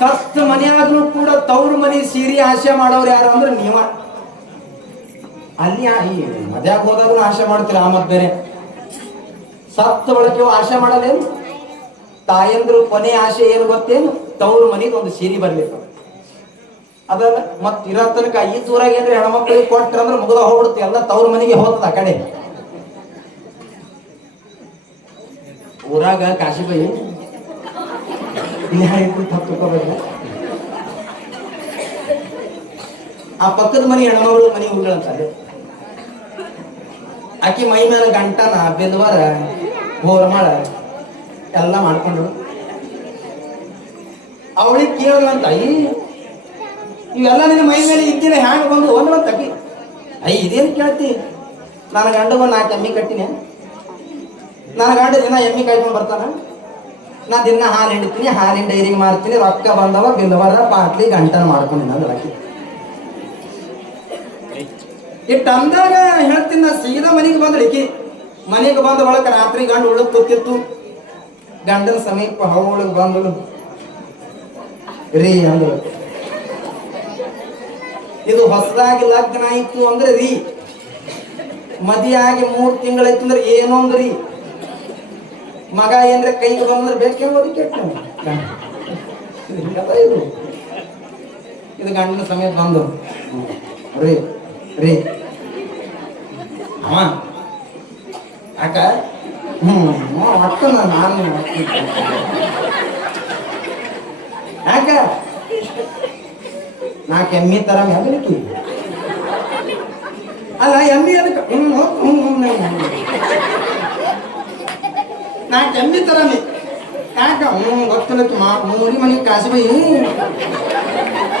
ಸತ್ತ ಮನೆಯಾಗ್ಲೂ ಕೂಡ ತವ್ರ ಮನೆ ಸೀರೆ ಆಶೆ ಮಾಡೋರು ಯಾರು ಅಂದ್ರೆ ನೀವ. ಅಲ್ಲಿ ಈ ಮದ್ಯಾಗ ಹೋದಾಗೂ ಆಶೆ ಮಾಡ್ತೀರ ಆ ಮತ್ ಬೇರೆ. ಸತ್ತ ಬಳಕೆ ಆಶೆ ಮಾಡಲೇನು ತಾಯಂದ್ರು ಕೊನೆ ಆಶೆ ಏನು ಗೊತ್ತೇನು? ತವ್ರ ಮನೆಗೆ ಒಂದು ಸೀರೆ ಬರ್ಬೇಕು. ಅದಲ್ಲ ಮತ್ ಇರೋ ತನಕ ಈ ಊರಾಗ ಏನ್ರಿ ಹೆಣ್ಮಕ್ಳಿಗೆ ಕೊಟ್ರ ಅಂದ್ರೆ ಮುಗ್ದ ಹೋಗ್ಬಿಡುತ್ತೆ. ಎಲ್ಲ ತವ್ರ ಮನೆಗೆ ಹೋಗ್ತದ ಆ ಕಡೆ. ಊರಾಗ ಕಾಶಿಬಾಯಿ ಹಾಕಿ ತಪ್ಪಿಕೋಬೇಕು ಆ ಪಕ್ಕದ ಮನೆ ಹೆಣ್ಮಗಳು ಮನೆ ಹೋಗ್ಗಳಂತಾರೆ ಆಕಿ ಮೈ ಮೇಲೆ ಗಂಟನ ಬಿದ್ಬಾರ ಬೋರ್ ಮಾಡ ಎಲ್ಲ ಮಾಡ್ಕೊಂಡು ಅವಳಿಗೆ ಕೇಳಂತ ಅಯ್ಯ ಇವೆಲ್ಲ ನಿನ್ನ ಮೈ ಮೇಲೆ ಇದ್ದೀರ ಹ್ಯಾಂಗ ಬಂದು ಒಂದ್ರಂತ ಅಕ್ಕಿ. ಅಯ್ಯ, ಇದೇನು ಕೇಳ್ತಿ? ನನ್ನ ಗಂಡ ಬಂದು ನಾಲ್ಕು ಎಮ್ಮಿ ಕಟ್ಟಿನಿ? ನನ್ನ ಗಂಡ ದಿನ ಎಮ್ಮಿ ಕಾಯ್ಕೊಂಡು ಬರ್ತಾನ? ನಾ ದಿನ ಹಾಲು ಹಿಡಿತೀನಿ ಹಾಲಿನ ಡೈರಿಗೆ ಮಾರ್ತೀನಿ ರೊಕ್ಕ ಬಂದವ ಬಿಲ್ಲವರ ಪಾಟ್ಲಿ ಗಂಟನ ಮಾಡ್ಕೊಂಡಿನ ಅಂದ್ರೆ ಅಕ್ಕಿ ಇಟ್ಟು ಅಂದಾಗ ಹೇಳ್ತೀನಿ ನಾ ಸೀದಾ ಮನೆಗೆ ಅಡಿಕೆ ಮನೆಗೆ ಬಂದ ಒಳಕ ರಾತ್ರಿ ಗಂಡ ಉಳು ಕೂತಿತ್ತು. ಗಂಡನ ಸಮೀಪ ಹವಳಿಗೆ ಬಂದಳು ರೀ ಅಂದಳು ಇದು ಹೊಸದಾಗಿ ಲಗ್ನ ಆಯ್ತು ಅಂದ್ರೆ ರೀ. ಮದಿಯಾಗಿ ಮೂರ್ ತಿಂಗಳಾಯ್ತು ಅಂದ್ರೆ ಏನೋ ಅಂದ್ರೆ ಮಗ ಏನ್ರೆ ಕೈಗೆ ಬಂದ್ರೆ ಬೇಕೇ ಹೋಗಿ ಕೆಟ್ಟ ಇದು ಇದು ಗಂಡನ ಸಮೇತ ಬಂದು. ರೀ ರೀ. ಅಕ್ಕ ಹ್ಮ್ ಅಕ್ಕ ನಾನು ಯಾಕ? ನಾ ಎಮ್ಮಿ ತರ ಹೆದರಿಕಿ ಅಲ್ಲ, ಎಮ್ಮಿ ಅದಕ್ಕೆ. ಹ್ಮ್ ಹ್ಮ್ ಹ್ಮ್. ಹ್ಮ್ ನಾಲ್ಕು ಎಮ್ಮಿ ತರ ಯಾಕ? ಹ್ಞೂ ಗೊತ್ತಿಲ್ಲ ಮಾ ಮೂರಿ ಮನೆಗೆ ಕಾಸಿಬೈ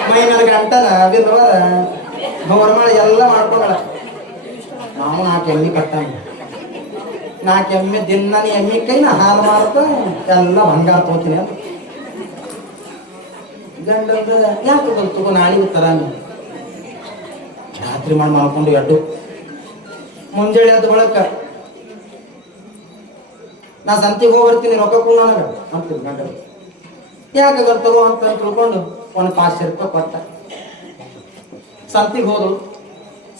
ಮೈ ಮೇಲೆ ಗಂಟನ ಬಿದ್ದವರ ಮಾಡಿ ಎಲ್ಲ ಮಾಡ್ಕೊಂಡ ನಾವು ನಾಲ್ಕು ಎಮ್ಮಿ ಕಟ್ಟಾನ. ನಾಲ್ಕು ಎಮ್ಮೆ ದಿನ ನೀ ಎಮ್ಮಿ ಕೈನ ಹಾಲು ಮಾರ್ತ ಎಲ್ಲ ಬಂಗಾರ ತೋತೀನಿ ಅಂತ. ಗಂಡಂದ ಯಾಕೆ ಗೊತ್ತು ನಾಳೆಗೆ ತರಾನ. ರಾತ್ರಿ ಮಾಡಿ ಮಾಡ್ಕೊಂಡು ಎಡ್ಡು ಮುಂಜಾನೆ ಎದ್ದ ಬಳಕ ನಾ ಸಂತಿಗೆ ಹೋಗಿ ಬರ್ತೀನಿ ರೊಕ್ಕ ಕೊಡು ನನಗ ಅಂತೀನಿ ಗಂಡ. ಯಾಕೆ ಬರ್ತಾರು ಅಂತ ತಿಳ್ಕೊಂಡು ಒಂದು ಪಾಚ್ ರೂಪಾಯಿ ಕೊಟ್ಟ. ಸಂತಿಗೆ ಹೋದಳು.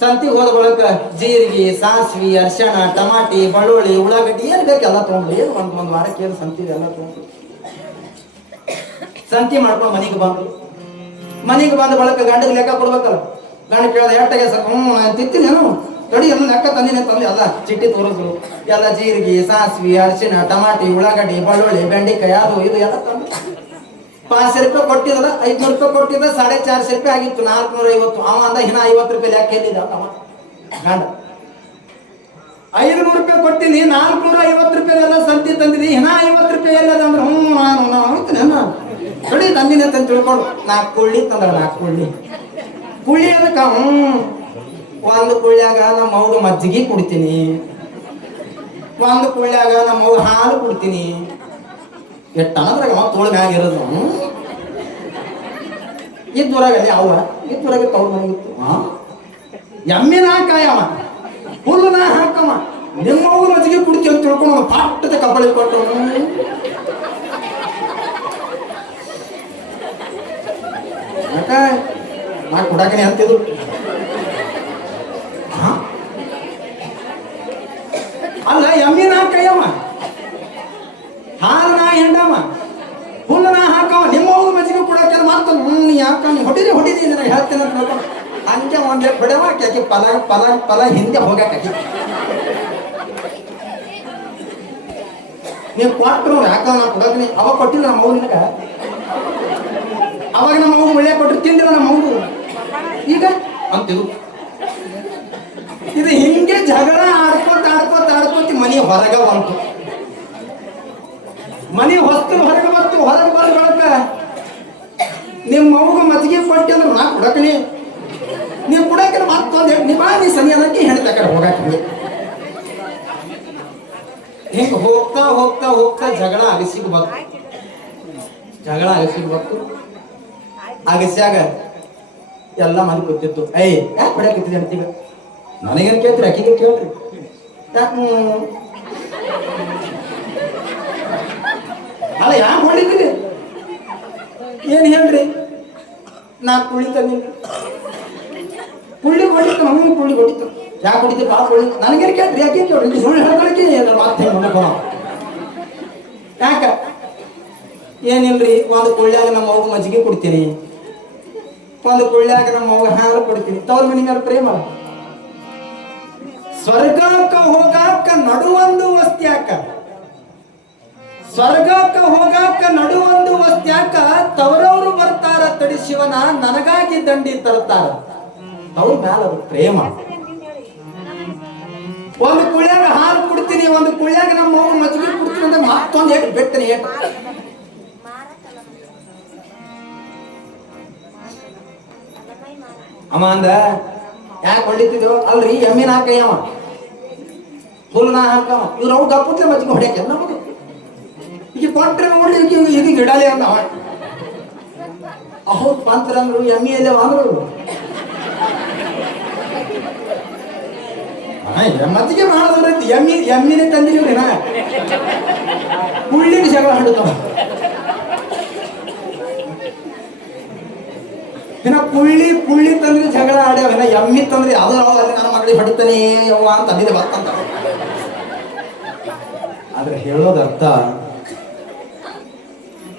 ಸಂತಿಗೆ ಹೋದ ಬಳಕ ಜೀರಿಗೆ, ಸಾಸಿವೆ, ಅರ್ಶಣ, ಟಮಾಟಿ, ಬಳ್ಳುಳ್ಳಿ, ಉಳ್ಳಾಗಡ್ಡಿ ಏನು ಬೇಕು ಎಲ್ಲ ತೊಗೊಂಡು ಏನು ಒಂದು ಒಂದು ವಾರಕ್ಕೆ ಏನು ಸಂತಿಗೆ ಎಲ್ಲ ತೊಗೊಂಡು ಸಂತಿ ಮಾಡ್ಕೊಂಡು ಮನೆಗೆ ಬಂದ್ರು ಮನೆಗೆ ಬಂದ ಬಳಕ ಗಂಡಗೆ ಲೆಕ್ಕ ಕೊಡ್ಬೇಕಲ್ಲ. ಗಂಡ ಕೇಳ್ದ, ಎಟ್ಟಾಗೆ ಸರ್ ಹ್ಞೂ ನಾನು ತಿಂತೀನಿ ಎಲ್ಲ ಲೆಕ್ಕ ತಂದಿನಿ ತಂದೆ ಎಲ್ಲ ಚಿಟ್ಟಿ ತೋರಿಸು ಎಲ್ಲ ಜೀರಿಗೆ, ಸಾಸಿವೆ ಅರಿಶಿನ ಟಮಾಟಿ, ಉಳ್ಳಾಗಡ್ಡಿ, ಬೆಳ್ಳುಳ್ಳಿ, ಬೆಂಡೆಕಾಯಿ, ಅದು ಇದು ಎಲ್ಲ ತಂದು ಪಾಂಚ್ ರೂಪಾಯಿ ಕೊಟ್ಟಿದ್ದಲ್ಲ, ಐದ್ನೂರು ರೂಪಾಯಿ ಕೊಟ್ಟಿದ್ದ, ಸಾಡೆ ಚಾರ್ ರೂಪಾಯಿ ಆಗಿತ್ತು ನಾಲ್ಕುನೂರ ಐವತ್ತು ಅವ ಅಂದ, ಇನ್ನ ಐವತ್ತು ರೂಪಾಯಿ ಲೆಕ್ಕ ಎಲ್ಲಿದ್ದ ಅವ. ಐದುನೂರು ರೂಪಾಯಿ ಕೊಟ್ಟಿನಿ ನಾಲ್ಕುನೂರ ಐವತ್ತು ರೂಪಾಯಿ ಎಲ್ಲ ಸಂತಿ ತಂದಿನಿ ಹಿನ ಐವತ್ತು ರೂಪಾಯಿ ಎಲ್ಲದ ಅಂದ್ರೆ ಹ್ಞೂ ನಾನು ನೋಡಿ, ತಂದಿನಿ ಅಂತ ತಿಳ್ಕೊಂಡು, ನಾಲ್ಕು ಕುಳ್ಳಿ ತಂದ್ರ ನಾಲ್ಕು ಕುಳ್ಳಿ. ಕುಳ್ಳಿ ಅದಕ್ಕೆ ಹ್ಞೂ ಒಂದು ಕುಳ್ಳ್ಯಾಗ ನಮ್ಮ ಅವ್ರು ಮಜ್ಜಿಗೆ ಕುಡಿತೀನಿ. ಒಂದು ಕುಳ್ಳ್ಯಾಗ ನಮ್ಮ ಹಾಲು ಕುಡಿತೀನಿ. ಎಷ್ಟು ಅನ್ನದ್ರಾಗ ಅವ ತೋಳ ಮ್ಯಾಗ ಇರೋದು ಇದ್ದೂರಾಗ ಅಲ್ಲಿ ಅವ ಇದ್ದೂರಾಗ ತವ್ರ ಮನೆಗೆ ಇತ್ತು. ಹಾ ಎಮ್ಮಿನ ಕಾಯವ ಹಾಕವ, ನಿಮ್ಮ ಅವ್ರ ಮಜ್ಜಿಗೆ ಕುಡಿತಿ ಅಂತ ತಿಳ್ಕೊಂಡು ಪಾಟ್ಟದ ಕಪ್ಪಳಿ ಕೊಟ್ಟು ಯಾಕ ನಾ ಕೊಡಾಕನೆ ಅಂತಿದ್ರು ಹಾ? ಅಲ್ಲ ಎಮ್ಮಿನ ಹಾಕಯ್ಯವ ಹಾಲನ ನಾ ಹೆಂಡವ ಹುಲ್ಲು ನಾ ಹಾಕವ ನಿಮ್ಮ ಅವ್ರ ಮಜ್ಜಿಗೆ ಕೊಡಕ್ಕೆ ಮಾಡ್ತಾನೆ? ಹ್ಞೂ ಯಾಕ ನೀ ಹೊಡಿರಿ ಹೊಡಿರಿ, ನಾನು ಹೇಳ್ತೇನೆ ಅಂತ ಹೇಳ್ಕೊಂಡು ಹಂಗೆ ಒಂದೇ ಬಿಡವ ಆಕೆ ಪಲ ಪಲ ಪಲ ಹಿಂದೆ ಹೋಗಕ್ಕೆ ನೀವು ಕೊಟ್ಟರು ಯಾಕ ನಾ ಕೊಡೋದ್ನಿ ಅವಾಗ ಕೊಟ್ಟಿಲ್ಲ ನಮ್ಮ ನಿನಗ? ಅವಾಗ ನಮ್ಮ ಮಗು ಒಳ್ಳೆ ಕೊಟ್ಟರು ತಿಂದಿಲ್ಲ ನಮ್ಮ ಮಗು ಈಗ? ಅಂತಿದ್ರು ಇದು ಹಿಂಗೆ ಜಗಳ ಆಡ್ಕೋತಿ ಮನೆ ಹೊರಗ ಬಂತು. ಮನೆ ಹೊಸ್ತು ಹೊರಗೆ ಬಂತು, ಹೊರಗೆ ಬಂದ ಬಳಕ ನಿಮ್ಮ ಮಗು ಮಜ್ಜಿಗೆ ಕೊಟ್ಟೆ ಅಂದ್ರೆ ನಾ ಕೊಡಕನಿ ನೀವು ಕೊಡಕ್ಕೆ ಮತ್ತೊಂದು ನಿಬಾನಿ ಸನಿ ಅನ್ನಕ್ಕೆ ತಕಡೆ ಹೋಗಕ್ಕೆ ಹಿಂಗೆ ಹೋಗ್ತಾ ಹೋಗ್ತಾ ಹೋಗ್ತಾ ಜಗಳ ಅಗಸಿಗೆ ಬಂತು. ಜಗಳ ಅಗಸಿಗೆ ಬಂತು. ಅಗಸ್ಯಾಗ ಎಲ್ಲ ಮನೆ ಕೂತಿತ್ತು ಏಯ್, ಯಾಕೆ ಅಂತ ಅಂತೀಗ? ನನಗೇನು ಕೇಳ್ತೀರಿ ಅಕ್ಕಿಗೆ ಕೇಳ್ರಿ ಯಾಕೆ ಅಲ್ಲ ಯಾಕೆ ಹೊಡಿತೀರಿ ಏನು ಹೇಳ್ರಿ? ನಾ ಕುಳಿ ತಂದಿನಿ. ಕುಳ್ಳಿ ಹೊಡಿತು ನಮಗೆ ಕುಳ್ಳಿ ಹೊಡಿತು ಯಾಕೆ ಹೊಡಿತು ಬಾ ಕುಳ್ಳಿ ನನಗೇನು ಕೇಳ್ರಿ ಯಾಕೆ ಕೇಳಿ ಸುಳ್ಳು ಹೇಳ್ಕೊಳಕ್ಕೆ ಏನು ಮಾತು ಹೇಳಿ ಯಾಕ? ಏನಿಲ್ರಿ? ಒಂದು ಕುಳ್ಳ್ಯಾಗ ನಮ್ಮ ಮಗು ಮಜ್ಜಿಗೆ ಕೊಡ್ತೀನಿ. ಒಂದು ಕುಳ್ಳ್ಯಾಗ ನಮ್ಮ ಮಗು ಹಾಲು ಕೊಡ್ತೀನಿ. ತವ್ರ ಮನೆ ಮೇಲೆ ಪ್ರೇಮ ಸ್ವರ್ಗಕ್ಕ ಹೋಗಾಕ ನಡುವೊಂದು ವಸ್ತ್ಯಾಕ ಸ್ವರ್ಗಕ್ಕ ಹೋಗಾಕ ನಡುವೊಂದು ವಸ್ತ್ಯಾಕ ತವರವರು ಬರ್ತಾರ ತಡಿ ಶಿವನ, ನನಗಾಗಿ ದಂಡಿ ತರ್ತಾರ ಅವ್ರ ಮ್ಯಾಲ ಪ್ರೇಮ. ಒಂದು ಕುಳ್ಯಾಗ ಹಾಲು ಕುಡ್ತೀನಿ, ಒಂದು ಕುಳ್ಯಾಗ ನಮ್ಮ ಅವ್ರು ಮಜ್ಜಿಗೆ ಕುಡ್ತೀನಿ ಅಂದ್ರೆ ಮತ್ತೊಂದು ಹೇಳಿ ಬೆಟ್ಟನಿ ಏಟು. ಅಮ್ಮ ಅಂದ, ಯಾಕೆ ಹೊಳಿತಿದ್ರು ಅಲ್ರಿ, ಎಮ್ಮಿನ ಹಾಕಯ್ಯವ. ಹುಲ್ನ ಹಾಕವ ಇವ್ರು ಅವು ಗಪ್ಪತ್ಲೆ ಮಜ್ಜಿಗೆ ಹೊಡ್ಯಾಕೆ ನಮಗೆ? ಈಗ ಕೊಟ್ರೆ ನೋಡಿ ಈಗ ಈಗ ಅಂತ ಅವ ಅಹೋ ಪಂತ್ರ ಅಂದ್ರು, ಎಮ್ಮಿ ಎಲ್ಲ ಅಂದ್ರು ಮಜ್ಜಿಗೆ ಮಾಡಿದ್ರೆ ಎಮ್ಮಿ ಎಮ್ಮಿನೇ ತಂದಿರಿ ನಾ ಕುಳ್ಳಿಗೆ ಜಗಳ ಹಿಡಿದವ ಇನ್ನ ಪುಳ್ಳಿ ಪುಳ್ಳಿ ತಂದ್ರೆ ಜಗಳ ಆಡ್ಯಾವ. ಎಮ್ಮಿ ತಂದ್ರೆ ಅದು ಯಾವ ಅಲ್ಲಿ ನನ್ನ ಮಗಳಿಗೆ ಹೊಡಿತಾನೆ ಅಂತ ಅಲ್ಲಿದೆ ಬರ್ತಂತ. ಹೇಳೋದರ್ಥ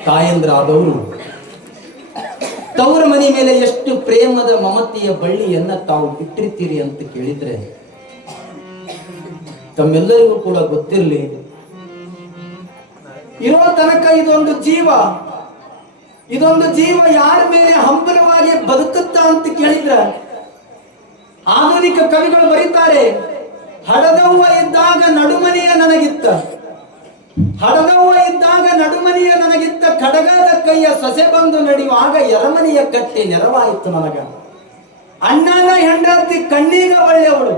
ತಾಯಂದ್ರಾದವರು, ತವರ ಮನೆ ಮೇಲೆ ಎಷ್ಟು ಪ್ರೇಮದ ಮಮತೆಯ ಬಳ್ಳಿಯನ್ನ ತಾವು ಇಟ್ಟಿರ್ತೀರಿ ಅಂತ ಕೇಳಿದ್ರೆ, ತಮ್ಮೆಲ್ಲರಿಗೂ ಕೂಡ ಗೊತ್ತಿರಲಿ, ಇರೋ ತನಕ ಇದೊಂದು ಜೀವ ಇದೊಂದು ಜೀವ ಯಾರ ಮೇಲೆ ಹಂಬಲವಾಗಿ ಬದುಕುತ್ತಾ ಅಂತ ಕೇಳಿದ್ರ, ಆಧುನಿಕ ಕವಿಗಳು ಬರೀತಾರೆ, ಹಡದವ್ವ ಇದ್ದಾಗ ನಡುಮನೆಯ ನನಗಿತ್ತ. ಹಡದವ್ವ ಇದ್ದಾಗ ನಡುಮನೆಯ ನನಗಿತ್ತ ಕಡಗದ ಕೈಯ ಸೊಸೆ ಬಂದು ನಡೆಯುವಾಗ ಎರಮನೆಯ ಕಟ್ಟಿ ನೆರವಾಯಿತು ನನಗ. ಅಣ್ಣನ ಹೆಂಡತಿ ಕಣ್ಣೀಗ ಒಳ್ಳೆಯವಳು.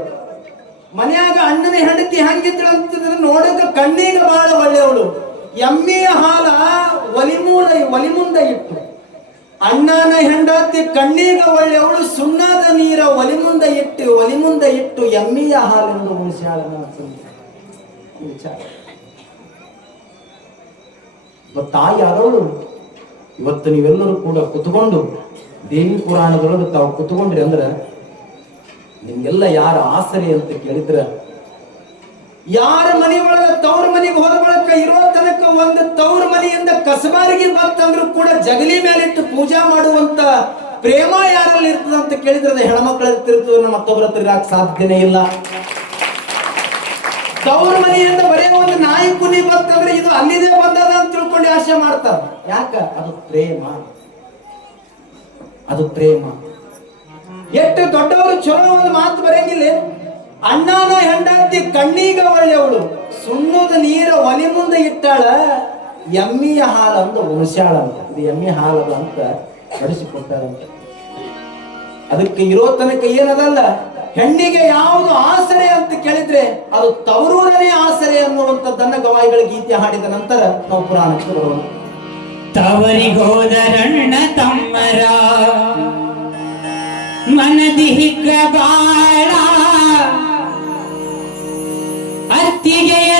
ಮನೆಯಾಗ ಅಣ್ಣನ ಹೆಂಡತಿ ಹಂಗಿದ್ರು ಅಂತಂದ್ರೆ ನೋಡಕ ಕಣ್ಣೀಗ ಬಹಳ ಒಳ್ಳೆಯವಳು. ಎಮ್ಮೆಯ ಹಾಲ ಒಲಿಮೂಲ, ಒಲಿಮುಂದ ಇಟ್ಟು. ಅಣ್ಣನ ಹೆಂಡತಿ ಕಣ್ಣೀಗ ಒಳ್ಳೆಯವಳು, ಸುಣ್ಣದ ನೀರ ಒಲಿಮುಂದ ಇಟ್ಟು ಒಲಿಮುಂದ ಇಟ್ಟು ಎಮ್ಮೆಯ ಹಾಲನ್ನು ಉಳಿಸ್ಯಾಳ. ವಿಚಾರ. ಇವತ್ತು ತಾಯಿ ಇವತ್ತು ನೀವೆಲ್ಲರೂ ಕೂಡ ಕುತ್ಕೊಂಡು, ದೇವಿ ಪುರಾಣದೊಳಗೆ ತಾವು ಕುತ್ಕೊಂಡ್ರಿ ಅಂದ್ರೆ, ನಿಮ್ಗೆಲ್ಲ ಯಾರ ಆಸರೆ ಅಂತ ಕೇಳಿದ್ರ, ಯಾರ ಮನೆ ಒಳಗ ತವ್ರ ಮನೆಗೆ ಹೋದ ಬಳಕ ಇರೋ ತನಕ ಒಂದು ತವ್ರ ಮನೆಯಿಂದ ಕಸಬಾರಿಗೆ ಬಂತಂದ್ರೂ ಕೂಡ ಜಗಲಿ ಮೇಲಿಟ್ಟು ಪೂಜಾ ಮಾಡುವಂತ ಪ್ರೇಮ ಯಾರಲ್ಲಿ ಇರ್ತದ ಅಂತ ಕೇಳಿದ್ರೆ ಹೆಣ್ಮಕ್ಳ ಇರ್ತಿರ್ತದೆ ನಮ್ಮ ಮತ್ತೊಬ್ಬರ ಹತ್ರ ಇರಾಕ್ ಸಾಧ್ಯನೇ ಇಲ್ಲ. ತವ್ರ ಮನೆಯಿಂದ ಬರೇ ಒಂದು ನಾಯಿ ಕುನಿ ಬಂತಂದ್ರೆ ಇದು ಅಲ್ಲಿದೆ ಬಂದದ ಅಂತ ತಿಳ್ಕೊಂಡು ಆಶೆ ಮಾಡ್ತಾರ ಯಾಕ? ಅದು ಪ್ರೇಮ. ಅದು ಪ್ರೇಮ. ಎಷ್ಟು ದೊಡ್ಡವರು ಚಲೋ ಒಂದು ಮಾತು ಬರೆಯಂಗಿಲ್ಲ. ಅಣ್ಣನ ಹೆಂಡತಿ ಕಣ್ಣೀಗ ಒಳ್ಳೆಯವಳು. ಸುಣ್ಣದ ನೀರ ಒಲಿ ಮುಂದೆ ಇಟ್ಟಾಳ. ಎಮ್ಮಿಯ ಹಾಲು ಅಂತ ಉಳಿಸ್ಯಾಳ ಅಂತ. ಇದು ಎಮ್ಮಿ ಹಾಲದ ಅಂತ ಬಡಿಸಿಕೊಟ್ಟಾಳಂತ ಅದಕ್ಕೆ ಇರೋ ತನಕ ಏನದಲ್ಲ? ಹೆಣ್ಣಿಗೆ ಯಾವುದು ಆಸರೆ ಅಂತ ಕೇಳಿದ್ರೆ ಅದು ತವರೂರನೇ ಆಸರೆ ಅನ್ನುವಂಥದ್ದನ್ನ ಗವಾಯಿಗಳ ಗೀತೆ ಹಾಡಿದ ನಂತರ ನಾವು ಪುರಾಣಕ್ಕೆ ಬರೋಣ. ತವರಿಗೋದರಣ್ಣ ತಮ್ಮರ, ಮನದಿ ಬಾಳ. ಅತ್ತಿಗೆಯರು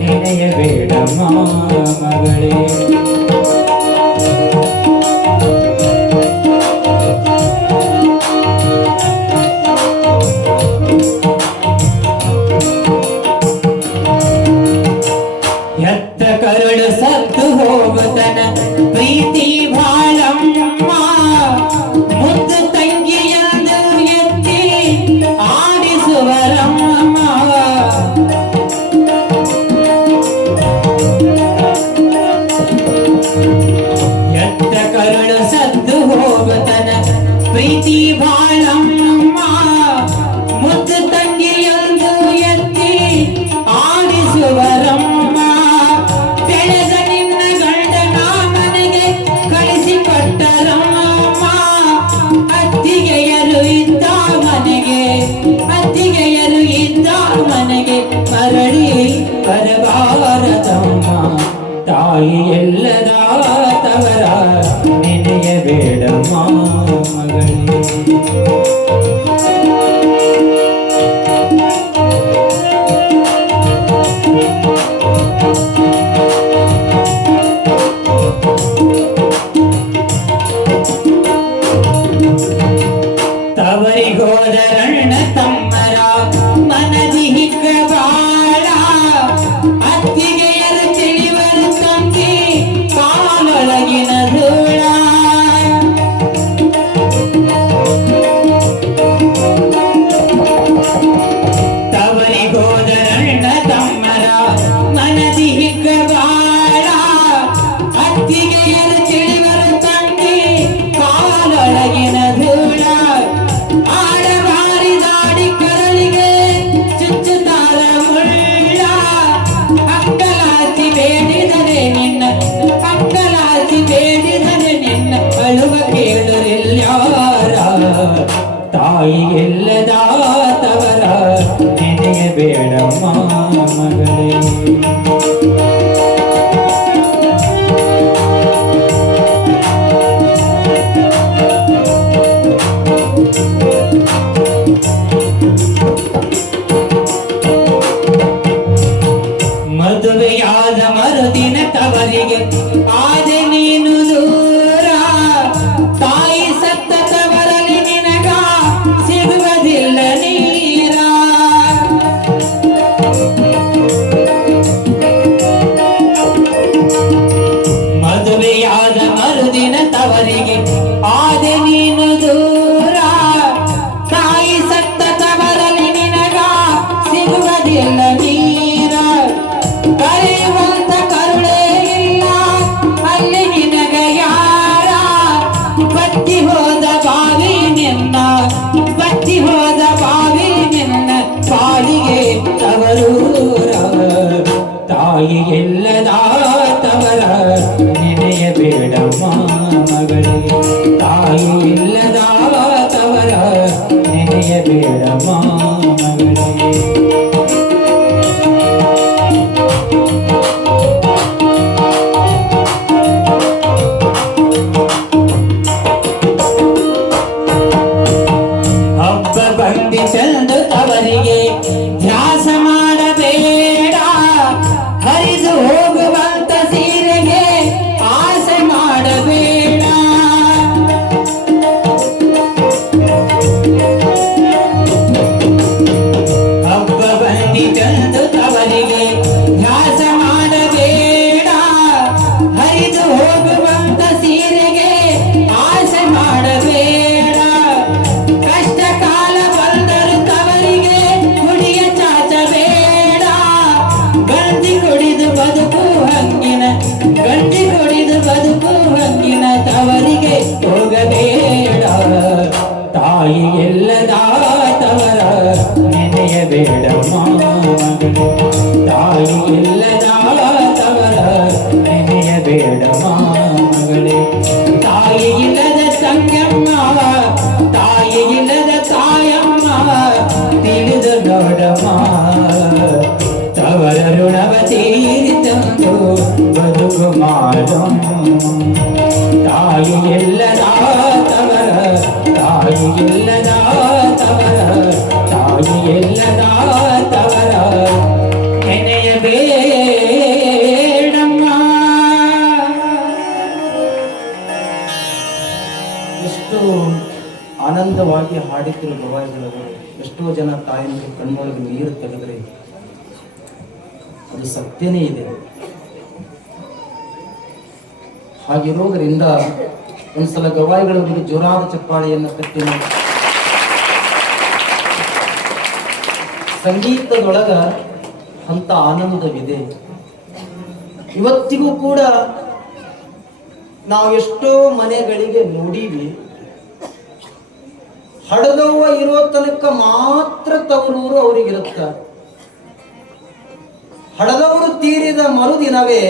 நினைய வேடமா மகளே? ആയില്ല ಜನ ತಾಯಿಗೆ ಕಣ್ಣೊಳಗೆ ನೀರು ತೆಗೆದ್ರೆ ಅದು ಸತ್ಯನೇ ಇದೆ. ಹಾಗಿರೋದರಿಂದ ಒಂದ್ಸಲ ಗವಾಯಿಗಳ ಗವಾಯಿಗಳೊಂದಿಗೆ ಜೋರಾದ ಚಪ್ಪಾಳೆಯನ್ನು ಕಟ್ಟಿ ಸಂಗೀತದೊಳಗ ಅಂತ ಆನಂದವಿದೆ. ಇವತ್ತಿಗೂ ಕೂಡ ನಾವೆಷ್ಟೋ ಮನೆಗಳಿಗೆ ನೋಡೀವಿ. ಹಡದವ್ವ ಇರೋ ತನಕ ಮಾತ್ರ ತವರೂರು ಅವರಿಗಿರುತ್ತ ಹಡದವರು ತೀರಿದ ಮರುದಿನವೇ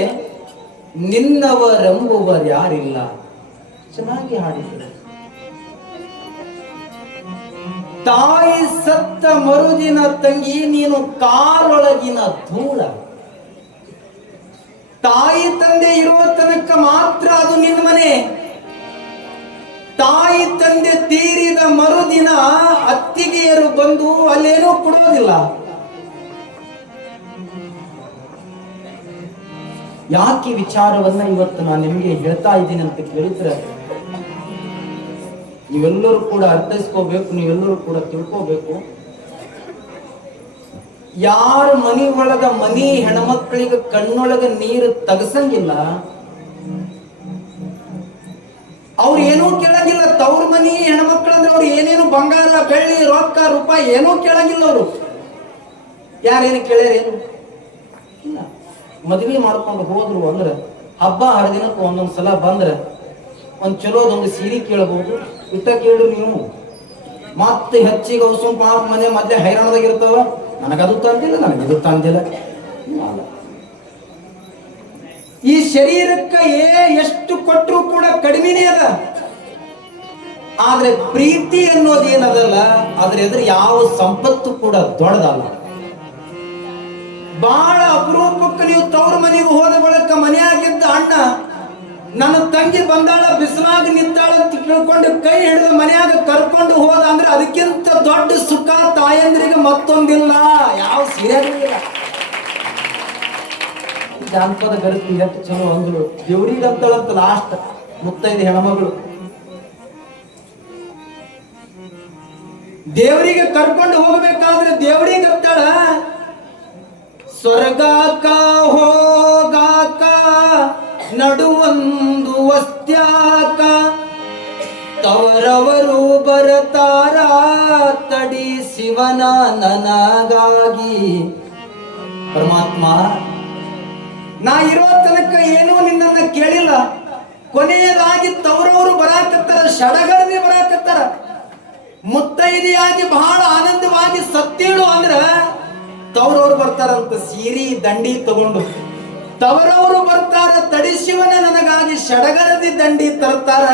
ನಿನ್ನವರೆಂಬುವರು ಯಾರಿಲ್ಲ. ಚೆನ್ನಾಗಿ ಹಾಡಿದ್ರು ತಾಯಿ ಸತ್ತ ಮರುದಿನ ತಂಗಿ, ನೀನು ಕಾಲೊಳಗಿನ ಧೂಳ. ತಾಯಿ ತಂದೆ ಇರೋ ತನಕ ಮಾತ್ರ ಅದು ನಿನ್ನ ಮನೆ. ತಾಯಿ ತಂದೆ ತೀರಿದ ಮರುದಿನ ಅತ್ತಿಗೆಯರು ಬಂದು ಅಲ್ಲೇನೂ ಕೊಡೋದಿಲ್ಲ. ಯಾಕೆ ವಿಚಾರವನ್ನ ಇವತ್ತು ನಾನು ನಿಮಗೆ ಹೇಳ್ತಾ ಇದ್ದೀನಿ ಅಂತ ಕೇಳಿದ್ರೆ, ನೀವೆಲ್ಲರೂ ಕೂಡ ಅರ್ಥೈಸ್ಕೋಬೇಕು, ನೀವೆಲ್ಲರೂ ಕೂಡ ತಿಳ್ಕೋಬೇಕು. ಯಾರ ಮನಿ ಒಳಗ ಮನಿ ಹೆಣ್ಮಕ್ಳಿಗೆ ಕಣ್ಣೊಳಗ ನೀರು ತಗಸಂಗಿಲ್ಲ ಅವ್ರು ಏನೂ ಕೇಳಂಗಿಲ್ಲ. ತವ್ರ ಮನಿ ಹೆಣ್ಮಕ್ಳು ಅಂದ್ರೆ ಅವ್ರು ಏನೇನು ಬಂಗಾರ, ಬೆಳ್ಳಿ, ರೊಕ್ಕ, ರೂಪಾಯಿ ಏನೂ ಕೇಳಂಗಿಲ್ಲ ಅವರು. ಯಾರೇನು ಕೇಳ್ಯಾರೇನು ಇಲ್ಲ. ಮದ್ವೆ ಮಾಡ್ಕೊಂಡು ಹೋದ್ರು ಅಂದ್ರೆ, ಹಬ್ಬ ಹರಿದಿನಕ್ಕೆ ಒಂದೊಂದು ಸಲ ಬಂದ್ರೆ, ಒಂದ್ ಚಲೋದೊಂದು ಸೀರೆ ಕೇಳಬಹುದು ಇಟ್ಟ ಕೇಳ್ರಿ ನೀವು. ಮತ್ತೆ ಹೆಚ್ಚಿಗೆ ಅವಸು ಪಾಪ ಮನೆ ಮಧ್ಯೆ ಹೈರಾಣದಾಗಿರ್ತಾವ ನನಗದು ತಂದಿಲ್ಲ, ನನಗಿದು ತಂದಿಲ್ಲ. ಈ ಶರೀರಕ್ಕೆ ಏ ಎಷ್ಟು ಕೊಟ್ಟರು ಕೂಡ ಕಡಿಮೆನೇ ಅದ. ಆದ್ರೆ ಪ್ರೀತಿ ಅನ್ನೋದು ಏನದಲ್ಲ, ಅದ್ರ ಎದುರು ಯಾವ ಸಂಪತ್ತು ಕೂಡ ದೊಡ್ಡದಲ್ಲ. ಬಹಳ ಅಪರೂಪಕ್ಕೆ ನೀವು ತವ್ರ ಮನೆಗೆ ಹೋದ ಬಳಕ ಮನೆಯಾಗಿದ್ದ ಅಣ್ಣ, ನನ್ನ ತಂಗಿ ಬಂದಾಳ, ಬಿಸಿಲಾಗಿ ನಿಂತಾಳ ತಿಳ್ಕೊಂಡು ಕೈ ಹಿಡಿದ ಮನೆಯಾಗ ಕರ್ಕೊಂಡು ಹೋದ ಅಂದ್ರೆ ಅದಕ್ಕಿಂತ ದೊಡ್ಡ ಸುಖ ತಾಯಂದ್ರಿಗೆ ಮತ್ತೊಂದಿಲ್ಲ. ಯಾವ ಸೀರೆಗಳಿಲ್ಲ ಜಾನಪದ ಗರತಿ ಹೆಚ್ಚು ಚಲೋ ಅಂದ್ರು ದೇವ್ರಿಗಂತಳಂತ ಲಾಸ್ಟ್ ಮುತ್ತೈದು ಹೆಣ್ಮಗಳು. ದೇವರಿಗೆ ಕರ್ಕೊಂಡು ಹೋಗ್ಬೇಕಾದ್ರೆ ದೇವರಿಗೆ ಅಂತಳ? ಸ್ವರ್ಗಾಕ, ಹೋಗಾಕ, ನಡುವೊಂದು ವಸ್ತ್ಯಾಕ. ತವರವರು ಬರತಾರ ತಡಿ ಶಿವನ ನನಗಾಗಿ. ಪರಮಾತ್ಮ ನಾ ಇರೋ ತನಕ ಏನೂ ನಿನ್ನನ್ನ ಕೇಳಿಲ್ಲ. ಕೊನೆಯದಾಗಿ ತವರವರು ಬರಾಕತ್ತಾರ ಶಡಗರ್ದಿ ಬರಾಕತ್ತಾರ. ಮುತ್ತೈದೆಯಾಗಿ ಬಹಳ ಆನಂದವಾಗಿ ಸತ್ತೇಳು ಅಂದ್ರ ತವರವ್ರು ಬರ್ತಾರಂತ ಸೀರಿ, ದಂಡಿ ತಗೊಂಡು. ತವರವರು ಬರ್ತಾರ ತಡಿಶಿವನ ನನಗಾಗಿ ಸಡಗರದಿ ದಂಡಿ ತರ್ತಾರ.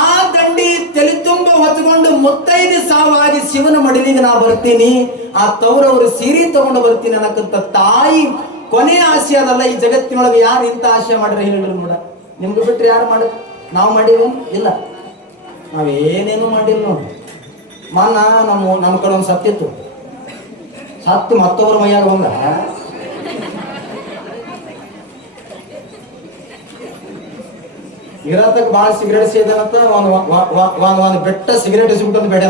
ಆ ದಂಡಿ ತಲೆ ತುಂಬ ಹೊತ್ಕೊಂಡು ಮುತ್ತೈದು ಸಾವಾಗಿ ಶಿವನ ಮಡಿಲಿಗೆ ನಾ ಬರ್ತೀನಿ. ಆ ತವರವರು ಸೀರೆ ತಗೊಂಡು ಬರ್ತೀನಿ ಅನ್ನಕ್ಕಂತ ತಾಯಿ ಕೊನೆ ಆಸೆ ಅದಲ್ಲ ಈ ಜಗತ್ತಿನೊಳಗೆ ಯಾರು ಇಂಥ ಆಸೆ ಮಾಡ್ರೆ ಹೇಳಿದ್ರು ನೋಡ. ನಿಮ್ಗೆ ಬಿಟ್ಟರೆ ಯಾರು ಮಾಡ, ನಾವು ಮಾಡಿವಿ ಇಲ್ಲ. ನಾವೇನೇನು ಮಾಡಿಲ್ಲ ನೋಡಿ. ಮಾನ ನಮ್ಮ ನಮ್ಮ ಕಡೆ ಒಂದು ಸತ್ತಿತ್ತು ಸತ್ತು ಮತ್ತೊಬ್ಬರ ಮೈಯಾಗ ಬಂದ. ಇರತಕ್ಕ ಭಾಳ ಸಿಗರೇಟ್ ಸೇದನಂತ ಒಂದು ಒಂದು ಒಂದು ಬೆಟ್ಟ ಸಿಗರೇಟ್ ಸಿಗ್ಬಿಟ್ಟು ಬೇಡ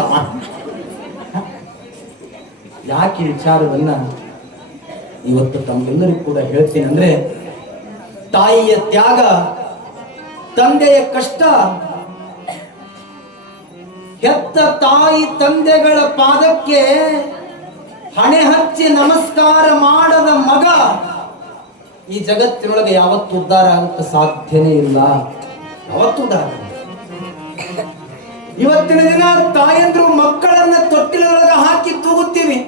ಯಾಕೆ ವಿಚಾರವನ್ನ ಇವತ್ತು ತಮ್ಮೆಲ್ಲರಿಗೂ ಕೂಡ ಹೇಳ್ತೀನಿ ಅಂದ್ರೆ, ತಾಯಿಯ ತ್ಯಾಗ, ತಂದೆಯ ಕಷ್ಟ, ಹೆತ್ತ ತಾಯಿ ತಂದೆಗಳ ಪಾದಕ್ಕೆ ಹಣೆ ಹಚ್ಚಿ ನಮಸ್ಕಾರ ಮಾಡದ ಮಗ, ಈ ಜಗತ್ತಿನೊಳಗೆ ಯಾವತ್ತು ಉದ್ಧಾರ ಆಗಕ್ಕೆ ಸಾಧ್ಯನೇ ಇಲ್ಲ. ಯಾವತ್ತು ಉದ್ಧಾರ ಇವತ್ತಿನ ದಿನ ತಾಯಂದ್ರು ಮಕ್ಕಳನ್ನ ತೊಟ್ಟಿಲೊಳಗ ಹಾಕಿ ತೂಗುತ್ತೀವಿ.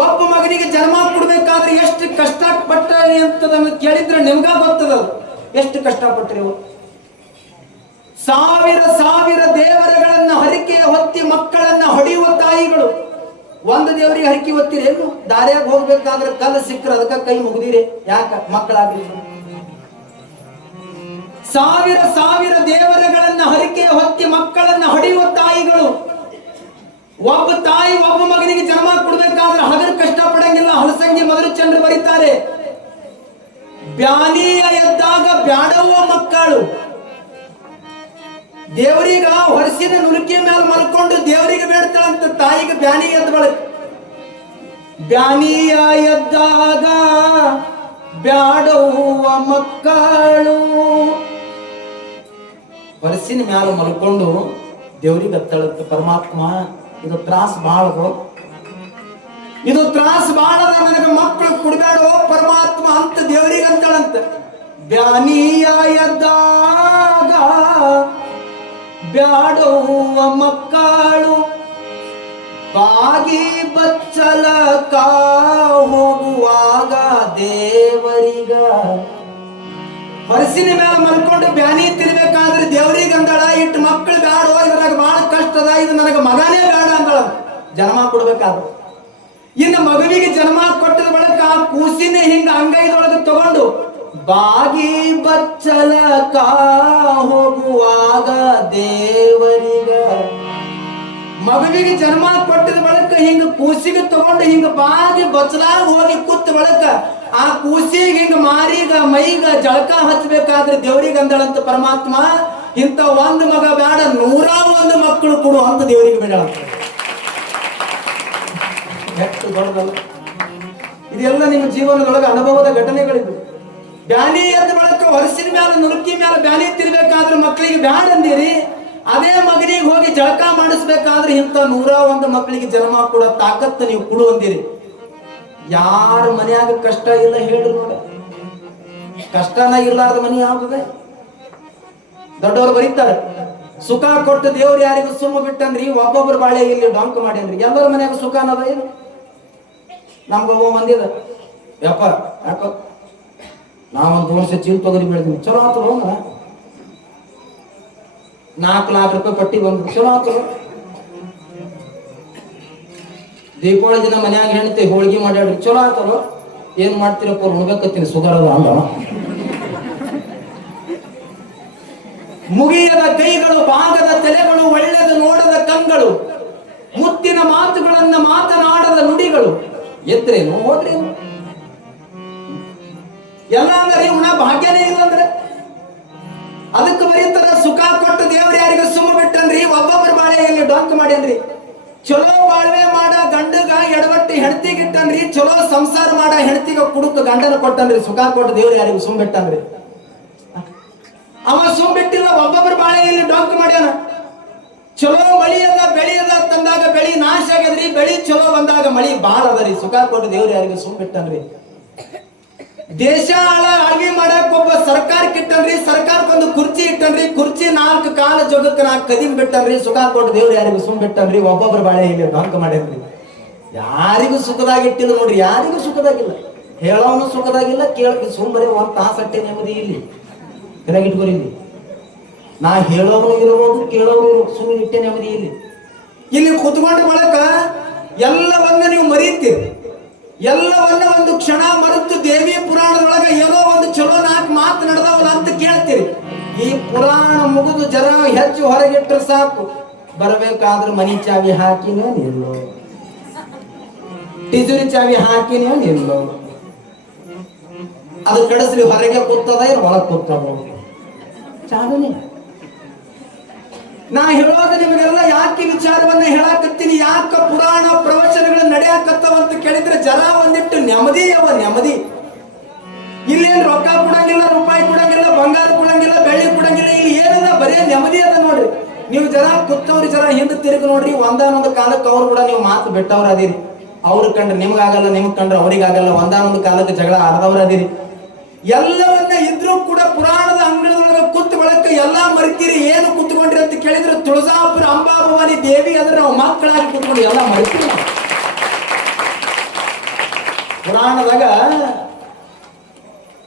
ಒಬ್ಬ ಮಗನಿಗೆ ಜನ್ಮ ಕೊಡ್ಬೇಕಾದ್ರೆ ಎಷ್ಟು ಕಷ್ಟಪಟ್ಟ ಅಂತದನ್ನು ಕೇಳಿದ್ರೆ ನಿಮ್ಗ ಬರ್ತದ ಎಷ್ಟು ಕಷ್ಟಪಟ್ರಿ ಸಾವಿರ ಸಾವಿರ ದೇವರಗಳನ್ನ ಹರಿಕೆ ಹೊತ್ತಿ ಮಕ್ಕಳನ್ನ ಹೊಡೆಯುವ ತಾಯಿಗಳು. ಒಂದು ದೇವರಿಗೆ ಹರಿಕೆ ಹೊತ್ತಿರಿ ಏನು? ದಾರಿಯಾಗ ಹೋಗ್ಬೇಕಾದ್ರೆ ಕಲ್ಲು ಸಿಕ್ಕರೆ ಅದಕ್ಕೆ ಕೈ ಮುಗಿದಿರಿ. ಯಾಕ? ಮಕ್ಕಳಾಗ್ಲಿ. ಸಾವಿರ ಸಾವಿರ ದೇವರಗಳನ್ನ ಹರಿಕೆ ಹೊತ್ತಿ ಮಕ್ಕಳನ್ನ ಹೊಡೆಯುವ ತಾಯಿಗಳು. ಒಬ್ಬ ತಾಯಿ ಒಬ್ಬ ಮಗನಿಗೆ ಜನ್ಮ ಕೊಡ್ಬೇಕಾದ್ರೆ ಹಗರ್ ಕಷ್ಟ ಪಡಂಗಿಲ್ಲ ಹಲಸಂಗಿ ಮಧುರ ಚಂದ್ರ ಬರೀತಾರೆ. ಬ್ಯಾನಿಯ ಎದ್ದಾಗ ಬ್ಯಾಡವ್ವ ಮಕ್ಕಳು. ದೇವರಿಗ ಹೊರಸಿನ ನುಲುಕಿ ಮೇಲೆ ಮಲ್ಕೊಂಡು ದೇವರಿಗೆ ಬೇಡ್ತಾಳಂತ ತಾಯಿಗೆ ಬ್ಯಾನಿ ಎದ್ದ ಬಳಕ. ಬ್ಯಾನಿಯ ಎದ್ದಾಗ ಬ್ಯಾಡವ್ವ ಮಕ್ಕಳು. ಹೊರಸಿನ ಮ್ಯಾಲ ಮಲ್ಕೊಂಡು ದೇವ್ರಿಗೆ ಹತ್ತಳಂತ ಪರಮಾತ್ಮ ಇದು ತ್ರಾಸ್ ಬಾಳದು ಇದು ತ್ರಾಸ್ ಬಾಳದ ನನಗೆ ಮಕ್ಕಳು ಕುಡಬೇಡೋ ಪರಮಾತ್ಮ ಅಂತ ದೇವರಿಗೆ ಅಂತಳಂತ. ಎದ್ದಾಗ ಬ್ಯಾಡವ್ವ ಮಕ್ಕಳು. ಬಾಗಿ ಬಚ್ಚಲ ಕಾ ಹೋಗುವಾಗ ದೇವರಿಗ ಹೊರಸಿನ ಮೇಲೆ ಮಲ್ಕೊಂಡು ಬ್ಯಾನಿ ತಿನ್ಬೇಕಾದ್ರೆ ದೇವ್ರಿಗೆ ಅಂದಾಳ, ಇಟ್ಟು ಮಕ್ಕಳು ಬ್ಯಾಡೋ ಇದ್ರಾಗ ಬಹಳ ಕಷ್ಟ ಅದ, ಇದು ನನಗೆ ಮಗನೇ ಬೇಡ ಅಂದಾಳ. ಜನ್ಮ ಕೊಡ್ಬೇಕಾದ್ರು ಇನ್ನು ಮಗುವಿಗೆ ಜನ್ಮ ಕೊಟ್ಟದ ಬಳಿಕ ಆ ಕೂಸಿನ ಹಿಂಗ ಅಂಗೈದೊಳಗೆ ತಗೊಂಡು ಬಾಗಿ ಬಚ್ಚಲ ಕಾ ಹೋಗುವಾಗ ದೇವರಿಗ ಮಗುವಿಗೆ ಜನ್ಮ ಕೊಟ್ಟದ ಬಳಕ ಹಿಂಗ ಕೂಸಿಗೆ ತಗೊಂಡು ಹಿಂಗ ಬಾಗಿ ಬಚ್ಚಲಾಗ ಹೋಗಿ ಕೂತ ಬಳಕ ಆ ಕೂಸಿಗೆ ಹಿಂಗ ಮಾರಿಗ, ಮೈಗ ಜಳಕ ಹಚ್ಚಬೇಕಾದ್ರೆ ದೇವ್ರಿಗೆ ಅಂದಳಂತ ಪರಮಾತ್ಮ, ಇಂಥ ಒಂದು ಮಗ ಬೇಡ ನೂರ ಒಂದು ಮಕ್ಕಳು ಕೊಡು ಅಂತ ದೇವರಿಗೆ ಎಷ್ಟು ದೊಡ್ಡದಲ್ಲ ಇದೆಲ್ಲ ನಿಮ್ಮ ಜೀವನದೊಳಗೆ ಅನುಭವದ ಘಟನೆಗಳಿದು. ಬ್ಯಾನಿ ಎದ್ದ ಬಳಕ ಹೊರಸಿನ ಮ್ಯಾಲ ನುರುಕಿ ಮ್ಯಾಲ ಬ್ಯಾನಿ ತಿರ್ಬೇಕಾದ್ರೆ ಮಕ್ಕಳಿಗೆ ಬ್ಯಾಡ ಅಂದಿರಿ ಅದೇ ಮಗನಿಗೆ ಹೋಗಿ ಜಳಕ ಮಾಡಿಸ್ಬೇಕಾದ್ರೆ ಇಂಥ ನೂರ ಒಂದು ಮಕ್ಕಳಿಗೆ ಜನ್ಮ ಕೂಡ ತಾಕತ್ತು ನೀವು ಕೊಡು ಅಂದಿರಿ. ಯಾರ ಮನೆಯಾಗ ಕಷ್ಟ ಇಲ್ಲ ಹೇಳ್ರಿ ನೋಡ. ಕಷ್ಟನ ಇರ್ಲಾರ್ದ ಮನೆ ಯಾವ್ದದೆ? ದೊಡ್ಡವರು ಬರೀತಾರೆ. ಸುಖ ಕೊಟ್ಟು ದೇವ್ರು ಯಾರಿಗೂ ಸುಮ್ಮ ಬಿಟ್ಟಂದ್ರಿ, ಒಬ್ಬೊಬ್ರು ಬಾಳೆ ಇಲ್ಲಿ ಡಾಂಕ್ ಮಾಡ್ಯಾನ್ರಿ. ಎಲ್ಲರ ಮನೆಯಾಗ ಸುಖ ಅನ್ನೋದ ಏನು ನಮ್ಗೊಬ್ಬ ಮಂದಿದ ಯಪ್ಪ ಯಾಕೋ? ನಾವೊಂದು ವರ್ಷ ಚೀಲ್ ತೊಗರಿ ಬೆಳೆದ್ವಿ ಚಲೋ ಹೋಗ ನಾಲ್ಕು ಲಾಖ ರೂಪಾಯಿ ಪಟ್ಟಿ ಒಂದು ಚಲೋ ಆತಲ್ಲ ದೀಪಾವಳಿ ದಿನ ಮನ್ಯಾಗ ಹೆಣ್ತಿ ಹೋಳಿಗೆ ಮಾಡ್ಯಾಡ್ರಿ ಚಲೋ ಆತಲ್ಲ ಏನ್ ಮಾಡ್ತೀರಪ್ಪ ಉಣ್ಬೇಕತ್ತೀನಿ ಸುಗರ್ ಅದ ಮುಗಿಯದ ಕೈಗಳು ಬಾಗದ ತಲೆಗಳು, ಒಳ್ಳೆದು ನೋಡದ ಕಂಗಳು ಮುತ್ತಿನ ಮಾತುಗಳನ್ನ ಮಾತನಾಡದ ನುಡಿಗಳು. ಎದ್ರೇನು ಹೋದ್ರೇನು? ಎಲ್ಲ ಅಂದ್ರೆ ಉಣ ಭಾಗ್ಯನೇ ಇಲ್ಲ ಅಂದ್ರೆ? ಅದಕ್ಕೆ ಬರೀತಾರ ಸುಖ ಕೊಟ್ಟು ದೇವ್ರ ಯಾರಿಗೂ ಸುಮ್ಮ ಬಿಟ್ಟನ್ರಿ ಒಬ್ಬೊಬ್ಬರ ಬಾಳೆಯಲ್ಲಿ ಡೊಂಕ್ ಮಾಡ್ಯಾನ್ರಿ ಚಲೋ ಬಾಳ್ವೆ ಮಾಡ ಗಂಡಗ ಎಡವಟ್ಟಿ ಹೆಂಡತಿಗಿಟ್ಟನ್ರಿ ಚಲೋ ಸಂಸಾರ ಮಾಡ ಹೆಂಡತಿಗ ಕುಡುಕ ಗಂಡನ ಕೊಟ್ಟನ್ರಿ ಸುಖ ಕೊಟ್ಟು ದೇವ್ರ ಯಾರಿಗೂ ಸುಮ್ ಬಿಟ್ಟನ್ರಿ ಅವ ಸುಮ್ ಬಿಟ್ಟಿಲ್ಲ, ಒಬ್ಬೊಬ್ಬರ ಬಾಳೆಯಲ್ಲಿ ಡೊಂಕ್ ಮಾಡ್ಯಾನ? ಚಲೋ ಮಳಿ ಅದ, ಬೆಳಿ ತಂದಾಗ ಬೆಳಿ ನಾಶ ಆಗದ್ರಿ ಬೆಳಿ ಚಲೋ ಬಂದಾಗ ಮಳಿ ಬಾಳ ಅದರಿ ಸುಖ ಕೊಟ್ಟು ದೇವ್ರ ಯಾರಿಗೂ ಸುಮ್ ಬಿಟ್ಟನ್ರಿ ದೇಶ ಆಳ ಅಳವಿ ಮಾಡಕ್ ಒಬ್ಬ ಸರ್ಕಾರ ಇಟ್ಟನ್ರಿ ಸರ್ಕಾರಕ್ಕೊಂದು ಕುರ್ಚಿ ಇಟ್ಟನ್ರಿ, ಕುರ್ಚಿ ನಾಲ್ಕು ಕಾಲ ಜೊಗಕ್ಕ ನಾಲ್ಕು ಕದಿಮ್ ಬಿಟ್ಟನ್ರಿ ಸುಖ ಕೊಟ್ಟು ದೇವ್ರು ಯಾರಿಗೂ ಸುಮ್ ಬಿಟ್ಟನ್ರಿ, ಒಬ್ಬೊಬ್ರ ಬಾಳೆ ಇಲ್ಲಿ ಡೊಂಕ ಮಾಡ್ಯಾನ್ರಿ ಯಾರಿಗೂ ಸುಖದಾಗ ಇಟ್ಟಿಲ್ಲ ನೋಡ್ರಿ, ಯಾರಿಗೂ ಸುಖದಾಗಿಲ್ಲ. ಹೇಳೋನು ಸುಖದಾಗಿಲ್ಲ ಕೇಳ ಸುಮ್ ಬರೀ ಒಂದ್ ತಾಸಟ್ಟೆ ನೆಮ್ಮದಿ ಇಲ್ಲಿ. ಇಟ್ಕೊರಿ ಇಲ್ಲಿ. ನಾ ಹೇಳೋರು ಇರಬಹುದು ಕೇಳೋರು ಸುಮ್ಮನೆ ಇಟ್ಟೆ ನೆಮ್ಮದಿ ಇಲ್ಲಿ. ಇಲ್ಲಿ ಕುತ್ಕೊಂಡ ಬಳಕ ಎಲ್ಲವನ್ನ ನೀವು ಮರೀತೀರಿ. ಎಲ್ಲವನ್ನ ಒಂದು ಕ್ಷಣ ಮರೆತು ದೇವಿ ಪುರಾಣದೊಳಗ ಏನೋ ಒಂದು ಚಲೋ ನಾಲ್ಕು ಮಾತು ನಡೆದವಲ್ಲ ಅಂತ ಕೇಳ್ತೀರಿ. ಈ ಪುರಾಣ ಮುಗಿದು ಜನ ಹೆಚ್ಚು ಹೊರಗಿಟ್ರೆ ಸಾಕು. ಬರಬೇಕಾದ್ರೆ ಮನಿ ಚಾವಿ ಹಾಕಿನೇ ನಿಲ್ಲೋ. ಟಿಜುರಿ ಚಾವಿ ಹಾಕಿನೇ ನಿಲ್ಲೋ. ಅದು ಕಡಸ್ರಿ ಹೊರಗೆ ಕೂತದ ಏನು ಒಳಗೆ ಕೂತದ. ಚಾವಿನೇ. ನಾ ಹೇಳೋದು ನಿಮಗೆಲ್ಲ ಯಾಕೆ ವಿಚಾರವನ್ನ ಹೇಳಾಕತ್ತೀನಿ? ಯಾಕ ಪುರಾಣ ಪ್ರವಚನಗಳು ಅಂತ ಕೇಳಿದ್ರೆ ಜನ ಒಂದಿಟ್ಟು ನೆಮ್ಮದಿ, ಅವ ನೆಮ್ಮದಿ. ಇಲ್ಲೇನ್ ರೊಕ್ಕ ಕೊಡಂಗಿಲ್ಲ, ರೂಪಾಯಿ ಕೊಡಂಗಿಲ್ಲ, ಬಂಗಾರ ಕೊಡಂಗಿಲ್ಲ, ಬೆಳ್ಳಿ ಕೊಡಂಗಿಲ್ಲ, ಇಲ್ಲಿ ಏನದ ಬರೇ ನೆಮ್ಮದಿ ಅದ ನೋಡ್ರಿ. ನೀವು ಜನ ಕುತ್ತವ್ರಿ ಜನ ಹಿಂದೆ ತಿರುಗಿ ನೋಡ್ರಿ, ಒಂದಾನೊಂದು ಕಾಲಕ್ಕೆ ಅವ್ರು ಕೂಡ ನೀವು ಮಾತು ಬಿಟ್ಟವ್ರ ಅದೀರಿ. ಅವ್ರ ಕಂಡ್ರೆ ನಿಮ್ಗಾಗಲ್ಲ ನಿಮ್ಗೆ ಕಂಡ್ರೆ ಅವ್ರಿಗಾಗಲ್ಲ, ಒಂದಾನೊಂದು ಕಾಲಕ್ಕೆ ಜಗಳ ಆಡದವ್ರ ಅದೀರಿ. ಎಲ್ಲವನ್ನ ಇದ್ರೂ ಕೂಡ ಪುರಾಣದ ಅಂಗಳದೊಳಗೆ ಕುತ್ತು ಬಳಕ ಎಲ್ಲಾ ಮರಿತೀರಿ, ಏನು ಕುತ್ಕೊಂಡ್ರಿ ಅಂತ ಕೇಳಿದ್ರೆ ತುಳಜಾಪುರ ಅಂಬಾಭವಾನಿ ದೇವಿ ಅಂದ್ರೆ ನಾವು ಮಕ್ಕಳಾಗಿ ಕುತ್ಕೊಂಡು ಎಲ್ಲ ಮರಿತೀವಿ. ನಾವು. ಪುರಾಣದಾಗ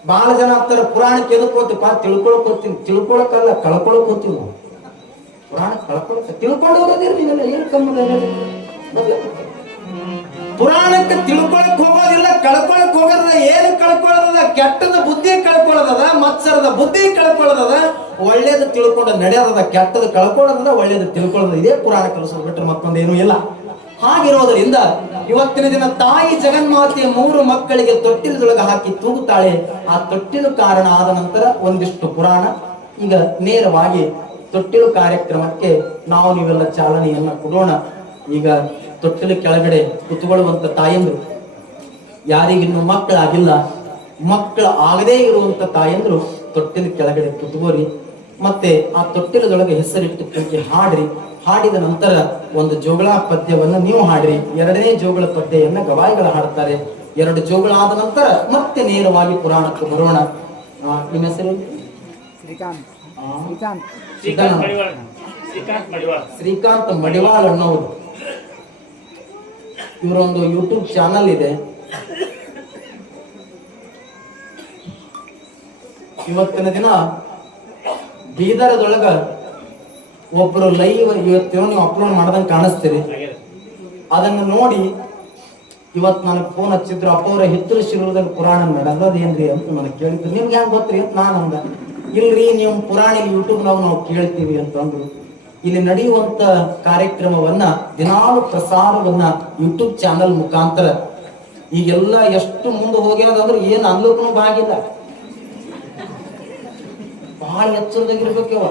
ಬಹಳ ಜನ ಆಗ್ತಾರ ಪುರಾಣಕ್ಕೆ ಎದಕ್ ಪಾ ತಿಳ್ಕೊಳಕ್ ಹೋಗ್ತೀನಿ. ತಿಳ್ಕೊಳಕ್ಕಲ್ಲ, ಕಳ್ಕೊಳಕ್ ಹೋಗ್ತೀವಿ ಪುರಾಣ ಕಳ್ಕೊಳಕ್ ತಿಳ್ಕೊಂಡು ಹೋಗೋದಿರಿ ಏನು ಕಮ್ಮಿ ಪುರಾಣಕ್ಕೆ ತಿಳ್ಕೊಳಕ್ ಹೋಗೋದಿಲ್ಲ, ಕಳ್ಕೊಳಕ್ ಹೋಗೋದ ಏನು ಕಳ್ಕೊಳ್ಳೋದದ ಕೆಟ್ಟದ ಬುದ್ಧಿ ಕಳ್ಕೊಳ್ಳೋದದ ಮತ್ಸರದ ಬುದ್ಧಿ ಕಳ್ಕೊಳ್ಳೋದದ ಒಳ್ಳೇದು ತಿಳ್ಕೊಂಡು ನಡೆಯೋದದ, ಕೆಟ್ಟದ ಕಳ್ಕೊಳ್ಳೋದದ ಒಳ್ಳೇದು ತಿಳ್ಕೊಳ್ಳೋದ ಇದೇ ಪುರಾಣ ಕೆಲಸ ಬಿಟ್ಟರೆ ಮತ್ತೊಂದೇನು ಇಲ್ಲ. ಹಾಗಿರೋದರಿಂದ ಇವತ್ತಿನ ದಿನ ತಾಯಿ ಜಗನ್ಮಾತೆಯ ಮೂರು ಮಕ್ಕಳಿಗೆ ತೊಟ್ಟಿಲದೊಳಗೆ ಹಾಕಿ ತೂಗುತ್ತಾಳೆ. ಆ ತೊಟ್ಟಿಲು ಕಾರಣ ಆದ ನಂತರ ಒಂದಿಷ್ಟು ಪುರಾಣ. ಈಗ ನೇರವಾಗಿ ತೊಟ್ಟಿಲು ಕಾರ್ಯಕ್ರಮಕ್ಕೆ ನಾವು ನೀವೆಲ್ಲ ಚಾಲನೆಯನ್ನ ಕೊಡೋಣ. ಈಗ ತೊಟ್ಟಿಲು ಕೆಳಗಡೆ ಕುತ್ಕೊಳ್ಳುವಂತ ತಾಯಂದ್ರು. ಯಾರಿಗಿನ್ನು ಮಕ್ಕಳಾಗಿಲ್ಲ, ಮಕ್ಕಳ ಆಗದೇ ಇರುವಂತ ತಾಯಂದ್ರು ತೊಟ್ಟಿಲು ಕೆಳಗಡೆ ಕುತ್ಕೋರಿ ಮತ್ತೆ ಆ ತೊಟ್ಟಿಲದೊಳಗೆ ಹೆಸರಿಟ್ಟು ಹಾಡ್ರಿ. ಹಾಡಿದ ನಂತರ ಒಂದು ಜೋಗಳ ಪದ್ಯವನ್ನು ನೀವು ಹಾಡ್ರಿ. ಎರಡನೇ ಜೋಗಳ ಪದ್ಯವನ್ನು ಗವಾಯಿಗಳು ಹಾಡ್ತಾರೆ ಎರಡು ಜೋಗಳ ಆದ ನಂತರ ಮತ್ತೆ ನೇರವಾಗಿ ಪುರಾಣಕ್ಕೆ ಬರೋಣ. ನಿಮ್ಮ ಹೆಸರು? ಶ್ರೀಕಾಂತ್. ಶ್ರೀಕಾಂತ್. ಶ್ರೀಕಾಂತ್ ಮಡಿವಾಳ. ಶ್ರೀಕಾಂತ್ ಮಡಿವಾಳ್. ಅನ್ನೋರು. ಇವರೊಂದು ಯೂಟ್ಯೂಬ್ ಚಾನಲ್ ಇದೆ. ಇವತ್ತಿನ ದಿನ ಬೀದರದೊಳಗ ಒಬ್ರು ಲೈವ್ ಇವತ್ತೇನೋ ನೀವು ಅಪ್ಲೋಡ್ ಮಾಡ್ದಂಗೆ ಕಾಣಿಸ್ತೀರಿ. ಅದನ್ನು ನೋಡಿ ಇವತ್ತು ನನಗೆ ಫೋನ್ ಹಚ್ಚಿದ್ರು, ಅಪ್ಪ ಅವರ ಹಿತ್ತಲ ಪುರಾಣ ಏನ್ರಿ ಅಂತ ನನಗೆ ಕೇಳಿದ್ರು. ನಿಮ್ಗೆ ಹೆಂಗೆ ಗೊತ್ತ್ರಿ? ಅಂತ ನಾನು ಅಂದ, ಇಲ್ರಿ ನೀವು ಪುರಾಣ ಯೂಟ್ಯೂಬ್ ನಾವು ಕೇಳ್ತೀವಿ ಅಂತಂದ್ರು. ಇಲ್ಲಿ ನಡೆಯುವಂತ ಕಾರ್ಯಕ್ರಮವನ್ನ ದಿನಾಲು ಪ್ರಸಾರವನ್ನ ಯೂಟ್ಯೂಬ್ ಚಾನಲ್ ಮುಖಾಂತರ ಈಗೆಲ್ಲ ಎಷ್ಟು ಮುಂದೆ ಹೋಗ್ಯಾದಂದ್ರೆ ಏನ್ ಅನ್ಲೋಕನೂ ಬಾಗಿಲ್ಲ. ಬಹಳ ಇವ.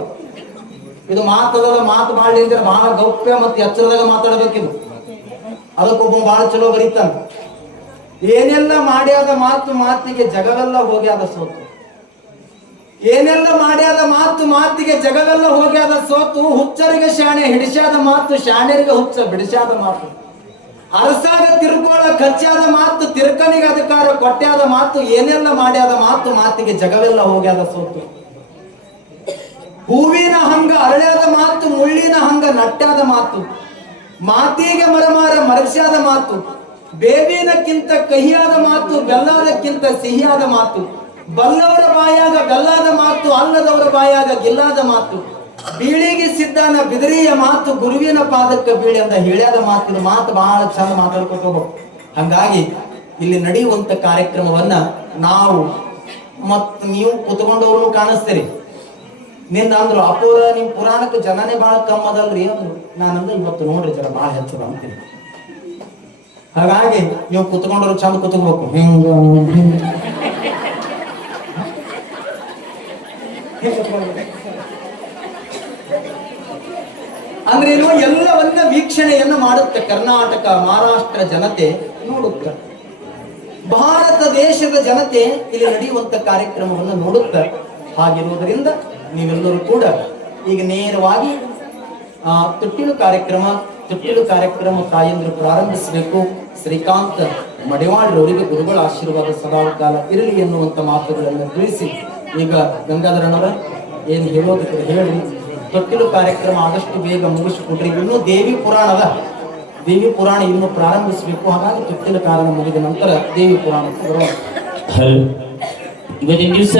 ಇದು ಮಾತದಲ್ಲ ಮಾತು ಮಾಡಲಿ ಅಂದ್ರೆ ಬಹಳ ಗೌಪ್ಯ ಮತ್ತು ಎಚ್ಚರದಾಗ ಮಾತಾಡಬೇಕಿದು. ಅದಕ್ಕೊಬ್ಬ ಬಹಳ ಚಲೋ ಬರೀತಾನ. ಏನೆಲ್ಲ ಮಾಡ್ಯಾದ ಮಾತು ಮಾತಿಗೆ ಜಗವೆಲ್ಲ ಹೋಗ್ಯಾದ ಸೋತು. ಏನೆಲ್ಲ ಮಾಡ್ಯಾದ ಮಾತು ಮಾತಿಗೆ ಜಗವೆಲ್ಲ ಹೋಗ್ಯಾದ ಸೋತು, ಹುಚ್ಚರಿಗೆ ಶಾಣೆ ಹಿಡಿಸಾದ ಮಾತು ಶಾಣ್ಯರಿಗೆ ಹುಚ್ಚ ಬಿಡಿಸಾದ ಮಾತು. ಅರಸಾದ ತಿರುಕೋಳ ಕಚ್ಚಾದ ಮಾತು, ತಿರುಕನಿಗೆ ಅಧಿಕಾರ ಕೊಟ್ಟ್ಯಾದ ಮಾತು, ಏನೆಲ್ಲ ಮಾಡ್ಯಾದ ಮಾತು ಮಾತಿಗೆ ಜಗವೆಲ್ಲ ಹೋಗ್ಯಾದ ಸೋತು. ಹೂವಿನ ಹಂಗ ಅರಳ್ಯಾದ ಮಾತು, ಮುಳ್ಳಿನ ಹಂಗ ನಟ್ಟಾದ ಮಾತು, ಮಾತಿಗೆ ಮರಮಾರ ಮರಸ್ಯಾದ ಮಾತು, ಬೇವಿನಕ್ಕಿಂತ ಕಹಿಯಾದ ಮಾತು, ಬೆಲ್ಲಾದಕ್ಕಿಂತ ಸಿಹಿಯಾದ ಮಾತು, ಬಲ್ಲವರ ಬಾಯಾಗ ಬೆಲ್ಲಾದ ಮಾತು, ಅಲ್ಲದವರ ಬಾಯಾಗ ಗಿಲ್ಲಾದ ಮಾತು, ಬೀಳಿಗೆ ಸಿದ್ಧಾನ ಬಿದರಿಯ ಮಾತು, ಗುರುವಿನ ಪಾದಕ್ಕೆ ಬೀಳಿ ಅಂತ ಹೇಳ್ಯಾದ ಮಾತಿನ ಮಾತು ಬಹಳ ಚಂದ ಮಾತಾಡ್ಕೊತ ಹಂಗಾಗಿ ಇಲ್ಲಿ ನಡೆಯುವಂತ ಕಾರ್ಯಕ್ರಮವನ್ನ ನಾವು ಮತ್ ನೀವು ಕುತ್ಕೊಂಡವ್ರು ಕಾಣಿಸ್ತೀರಿ. ನಿನ್ನ ಅಂದ್ರು ಅಪೂರ ನಿಮ್ ಪುರಾಣಕ್ಕೆ ಜನನೇ ಬಹಳ ಕಮ್ಮ ಅದಲ್ರಿ? ಅಂದ್ರು ನಾನಂದ್ರೆ ಇವತ್ತು ನೋಡ್ರಿ ಜನ ಬಹಳ ಹೆಚ್ಚು ಅಂತೀನಿ ಹಾಗಾಗಿ ನೀವು ಕುತ್ಕೊಂಡ್ರು ಚಂದ ಕುತ್ಕೋಬೇಕು. ಹಿಂಗ. ಅಂದ್ರೆ ಏನು ಎಲ್ಲವನ್ನ ವೀಕ್ಷಣೆಯನ್ನು ಮಾಡುತ್ತೆ ಕರ್ನಾಟಕ, ಮಹಾರಾಷ್ಟ್ರ ಜನತೆ. ನೋಡುತ್ತ. ಭಾರತ ದೇಶದ ಜನತೆ ಇಲ್ಲಿ ನಡೆಯುವಂತ ಕಾರ್ಯಕ್ರಮವನ್ನು ನೋಡುತ್ತ. ಹಾಗಿರುವುದರಿಂದ ನೀವೆಲ್ಲರೂ ಕೂಡ ಈಗ ನೇರವಾಗಿ, ಆ, ತೊಟ್ಟಿಲು ಕಾರ್ಯಕ್ರಮ, ತುಟ್ಟಿಲು ಕಾರ್ಯಕ್ರಮ ತಾಯಂದ್ರು ಪ್ರಾರಂಭಿಸಬೇಕು. ಶ್ರೀಕಾಂತ್ ಮಡಿವಾಳ್ರವರಿಗೆ ಗುರುಗಳ ಆಶೀರ್ವಾದ ಸದಾ ಕಾಲ ಇರಲಿ ಎನ್ನುವಂತ ಮಾತುಗಳನ್ನು ತಿಳಿಸಿ. ಈಗ ಗಂಗಾಧರನವರ ಏನು ಹೇಳೋದಕ್ಕೆ ಹೇಳಿ. ತೊಟ್ಟಿಲು ಕಾರ್ಯಕ್ರಮ ಆದಷ್ಟು ಬೇಗ ಮುಗಿಸಿಕೊಡ್ರಿ. ಇನ್ನೂ ದೇವಿ ಪುರಾಣದ, ದೇವಿ ಪುರಾಣ ಇನ್ನು ಪ್ರಾರಂಭಿಸಬೇಕು. ಹಾಗಾಗಿ ತೊಟ್ಟಿಲು ಕಾರಣ ಮುಗಿದ ನಂತರ ದೇವಿ ಪುರಾಣ ಹಲ್ ಇವತ್ತಿನ ದಿವಸ